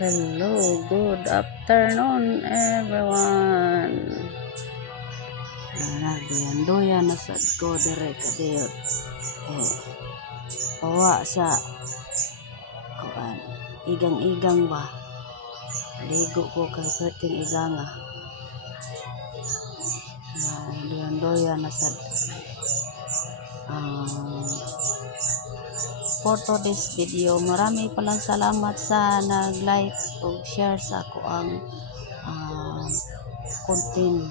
Hello, good afternoon everyone. Duyan na sad ko dire kadiyot. Pawa sa kuan, igang-igang ba. Ligo ko kay perting iganga. Duyan na sad. For today's video, marami palang salamat sa nag-like o share sa ako ang content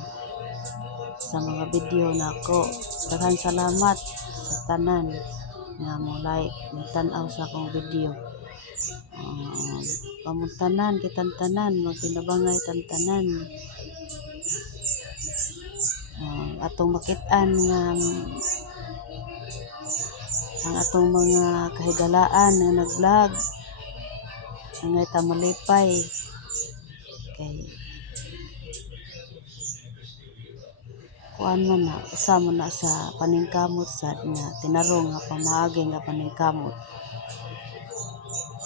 sa mga video na ako. Daghang salamat sa tanan nga mo like, mo tan-aw sa akong video. Pamuntanan kitang tanan, magtinabangay tantanan. Atong makit-an nga ang atong mga kahigalaan na nag-vlog ngay ta malipay kay kuan man na usa man na sa paningkamot sad nga tinarong nga pamaagi nga paningkamot.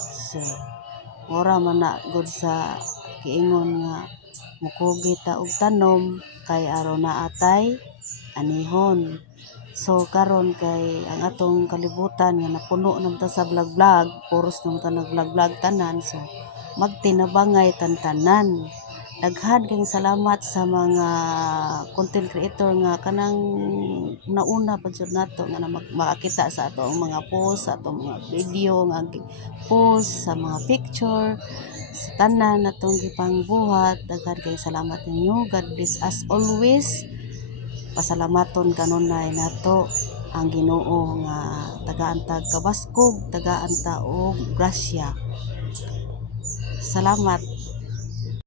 So ora man na gud sa kiingon nga mukugi ta og tanom kay aron naatay anihon. So karon kay ang atong kalibutan nga napuno naman ta sa vlog-vlog, puros naman ta nag-vlog-vlog tanan, so magtinabangay tantanan. Daghan kayong salamat sa mga content creator nga kanang nauna pa jud nato nga makakita sa atong mga post, sa atong mga video nga post, sa mga picture, sa tanan natong gipangbuhat. Daghan kayong salamat ninyo. God bless us always. Pasalamaton kanunay nato ang Ginoo nga tagaan tag kabaskog, tagaan ta og grasya. Salamat.